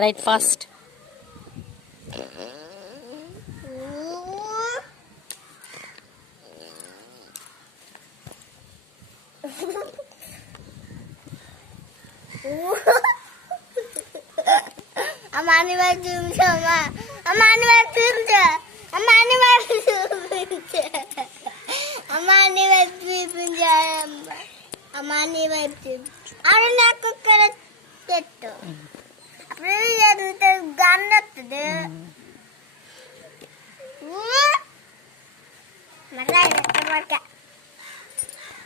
Right fast. అమ్మాని వాడు చూపించమ్మా. అమ్మాని వాడు చూపించా. అమ్మాని వాడు చూపించా. అమ్మాని వాడు చూపించాలమ్మా. అమ్మాని వాడు చూపించా. అవి నాకు ఇక్కడ చెట్టు అప్పుడు జరుగుతుంది. గన్నొస్తుంది మళ్ళీ